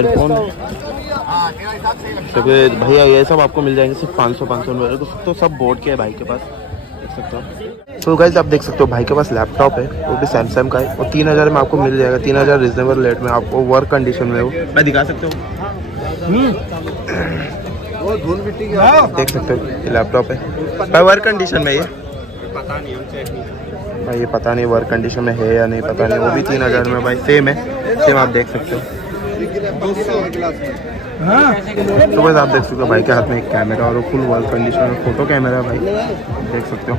Headphone तो भैया ये सब आपको मिल जाएंगे सिर्फ 500 में। तो सब बोर्ड के है भाई के पास, देख सकते हो। तो गाइस आप देख सकते हो भाई के पास लैपटॉप है, वो भी सैमसंग का है, और 3000 में आपको मिल जाएगा। 3000 रिजनेबल रेट में आपको, वर्क कंडीशन में वो मैं दिखा सकते हो। देख सकते हो ये लैपटॉप है भाई, वर्क कंडीशन में। ये पता नहीं, हम चेक नहीं भाई ये पता नहीं वर्क कंडीशन में है या नहीं, पता नहीं। वो भी 3000 में भाई, सेम है, सेम आप देख सकते हो। तो बस आप देख सकते हो भाई के हाथ में एक कैमरा और फुल वर्क कंडीशन में फोटो कैमरा है भाई, देख सकते हो।